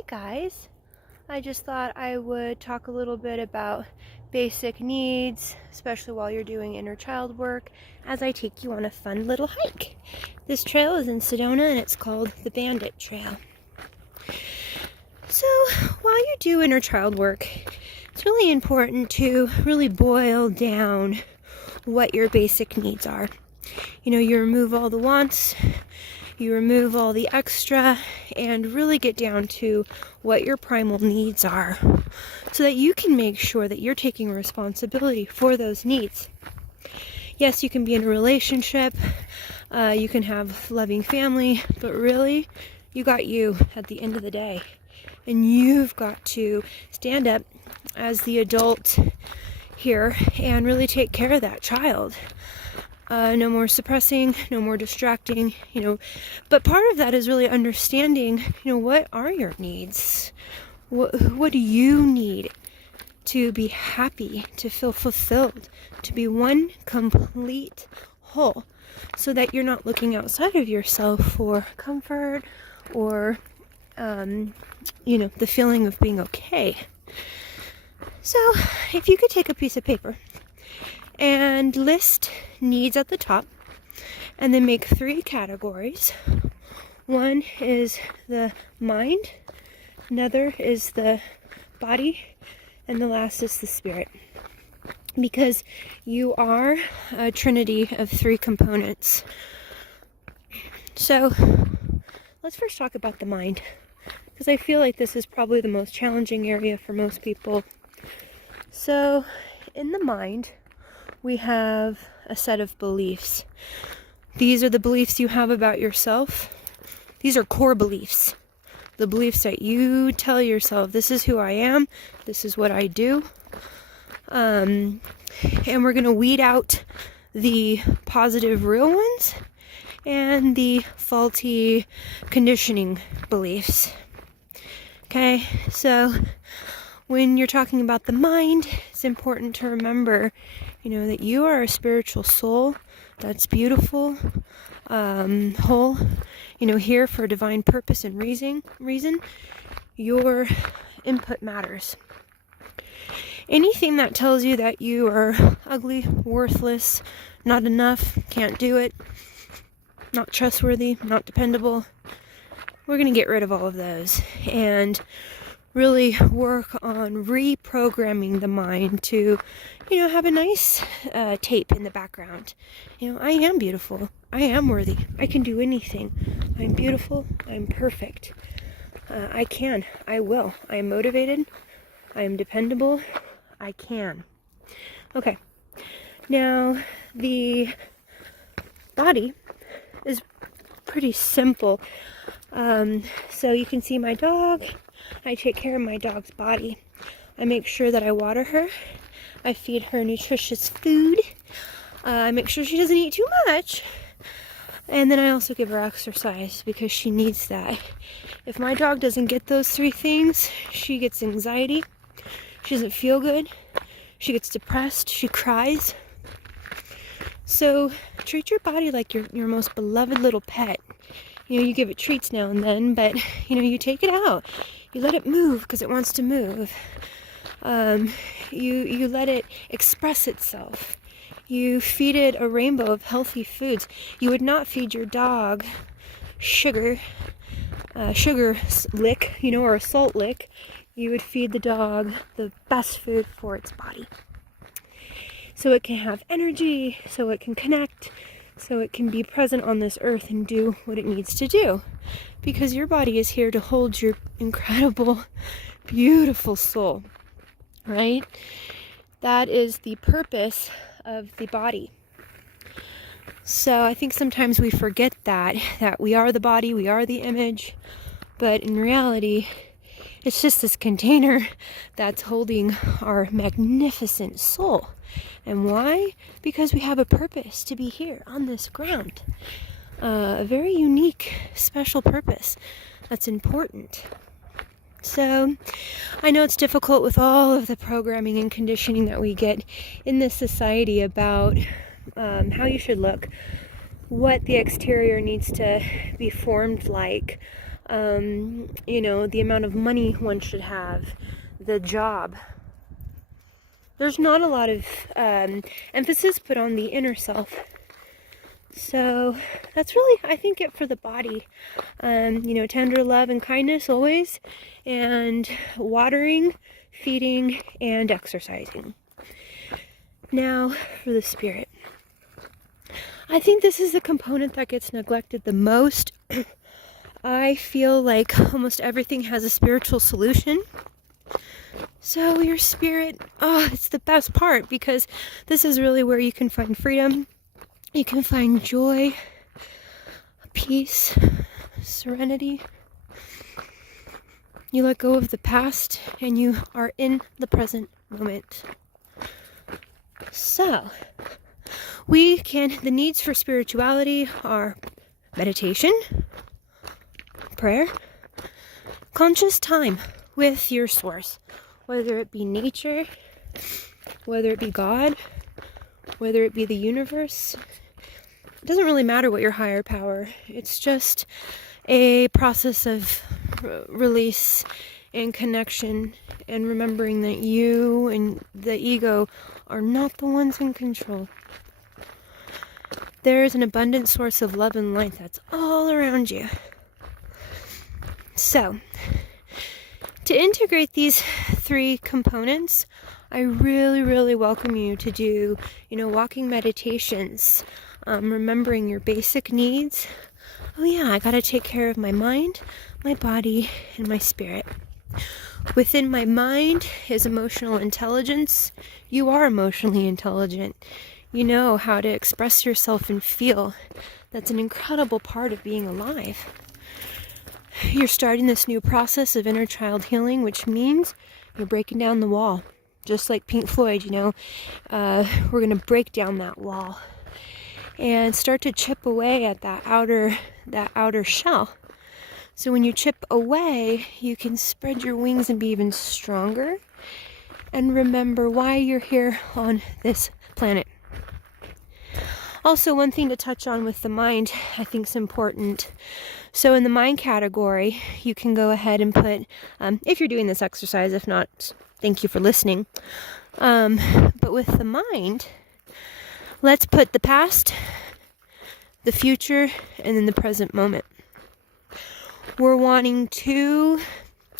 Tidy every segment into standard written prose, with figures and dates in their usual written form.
Hey guys, I just thought I would talk a little bit about basic needs, especially while you're doing inner child work, as I take you on a fun little hike. This trail is in Sedona and it's called the Bandit Trail. So while you do inner child work, it's really important to really boil down what your basic needs are. You remove all the wants, you remove all the extra, and really get down to what your primal needs are so that you can make sure that you're taking responsibility for those needs. Yes, you can be in a relationship, you can have loving family, but really, you got you at the end of the day. And you've got to stand up as the adult here and really take care of that child. No more suppressing, no more distracting, But part of that is really understanding, what are your needs? What do you need to be happy, to feel fulfilled, to be one complete whole, so that you're not looking outside of yourself for comfort or, the feeling of being okay. So if you could take a piece of paper and list needs at the top, and then make 3 categories. One is the mind, another is the body, and the last is the spirit. Because you are a trinity of 3 components. So let's first talk about the mind, because I feel like this is probably the most challenging area for most people. So in the mind, we have a set of beliefs. These are the beliefs you have about yourself. These are core beliefs. The beliefs that you tell yourself, this is who I am, this is what I do. And we're going to weed out the positive real ones and the faulty conditioning beliefs. Okay, so when you're talking about the mind, it's important to remember, that you are a spiritual soul that's beautiful, whole, here for divine purpose and reason. Your input matters. Anything that tells you that you are ugly, worthless, not enough, can't do it, not trustworthy, not dependable, we're going to get rid of all of those and really work on reprogramming the mind to, have a nice tape in the background. I am beautiful. I am worthy. I can do anything. I'm beautiful. I'm perfect. I can. I will. I am motivated. I am dependable. I can. Okay. Now, the body is pretty simple. So you can see my dog. I take care of my dog's body. I make sure that I water her. I feed her nutritious food. I make sure she doesn't eat too much. And then I also give her exercise because she needs that. If my dog doesn't get those 3 things, she gets anxiety. She doesn't feel good. She gets depressed. She cries. So treat your body like your most beloved little pet. You give it treats now and then, but, you take it out. You let it move because it wants to move. You let it express itself. You feed it a rainbow of healthy foods. You would not feed your dog sugar lick, or a salt lick. You would feed the dog the best food for its body. So it can have energy, so it can connect, so it can be present on this earth and do what it needs to do. Because your body is here to hold your incredible, beautiful soul, right? That is the purpose of the body. So I think sometimes we forget that we are the body, we are the image, but in reality, it's just this container that's holding our magnificent soul. And why? Because we have a purpose to be here on this ground. A very unique, special purpose that's important. So I know it's difficult with all of the programming and conditioning that we get in this society about how you should look, what the exterior needs to be formed like, the amount of money one should have, the job. There's not a lot of emphasis put on the inner self. So that's really, I think, it for the body. Tender love and kindness always, and watering, feeding, and exercising. Now for the spirit. I think this is the component that gets neglected the most. I feel like almost everything has a spiritual solution. So your spirit, it's the best part, because this is really where you can find freedom. You can find joy, peace, serenity. You let go of the past and you are in the present moment. So, the needs for spirituality are meditation, prayer, conscious time with your source, whether it be nature, whether it be God, whether it be the universe. It doesn't really matter what your higher power. It's just a process of release and connection, and remembering that you and the ego are not the ones in control. There is an abundant source of love and light that's all around you. So, to integrate these 3 components, I really, really welcome you to do, walking meditations, remembering your basic needs. Oh yeah, I gotta take care of my mind, my body, and my spirit. Within my mind is emotional intelligence. You are emotionally intelligent. You know how to express yourself and feel. That's an incredible part of being alive. You're starting this new process of inner child healing, which means you're breaking down the wall. Just like Pink Floyd, we're going to break down that wall and start to chip away at that outer shell. So when you chip away, you can spread your wings and be even stronger, and remember why you're here on this planet. Also, one thing to touch on with the mind, I think is important. So in the mind category, you can go ahead and put, if you're doing this exercise, if not, thank you for listening. But with the mind, let's put the past, the future, and then the present moment. We're wanting to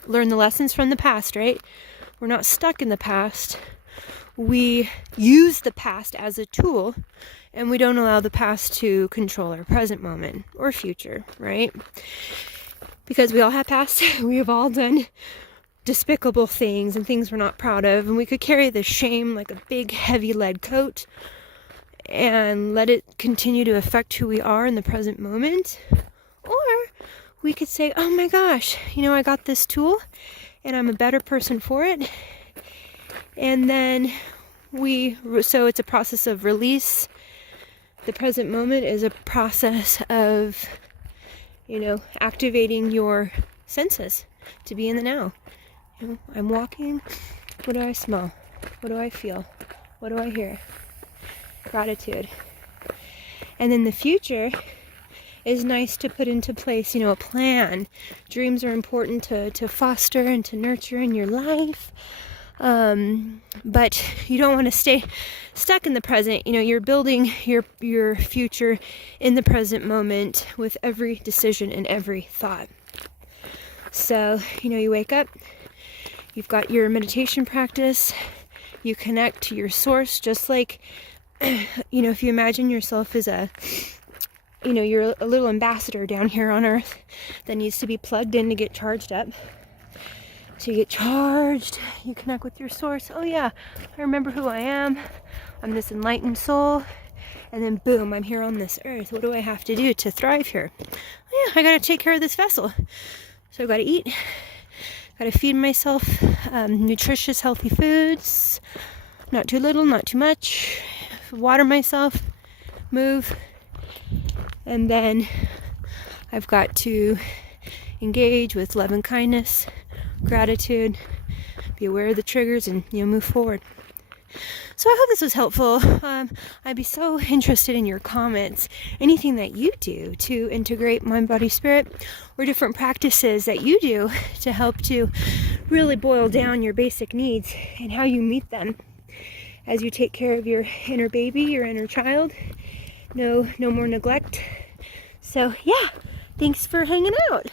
learn the lessons from the past, right? We're not stuck in the past. We use the past as a tool, and we don't allow the past to control our present moment or future, right? Because we all have past. We have all done despicable things and things we're not proud of, and we could carry the shame like a big heavy lead coat and let it continue to affect who we are in the present moment. Or we could say, oh my gosh, I got this tool and I'm a better person for it. And then so it's a process of release. The present moment is a process of, activating your senses to be in the now. I'm walking. What do I smell? What do I feel? What do I hear? Gratitude. And then the future is nice to put into place, a plan. Dreams are important to foster and to nurture in your life. But you don't want to stay stuck in the present. You're building your future in the present moment with every decision and every thought. So, you wake up, you've got your meditation practice, you connect to your source, just like, if you imagine yourself as you're a little ambassador down here on earth that needs to be plugged in to get charged up. So you get charged, you connect with your source. Oh yeah, I remember who I am. I'm this enlightened soul. And then boom, I'm here on this earth. What do I have to do to thrive here? Oh yeah, I gotta take care of this vessel. So I gotta eat, gotta feed myself nutritious, healthy foods. Not too little, not too much. Water myself, move. And then I've got to engage with love and kindness, gratitude, be aware of the triggers, and move forward. So I hope this was helpful. I'd be so interested in your comments. Anything that you do to integrate mind, body, spirit, or different practices that you do to help to really boil down your basic needs and how you meet them as you take care of your inner baby, your inner child. No more neglect. So yeah, thanks for hanging out.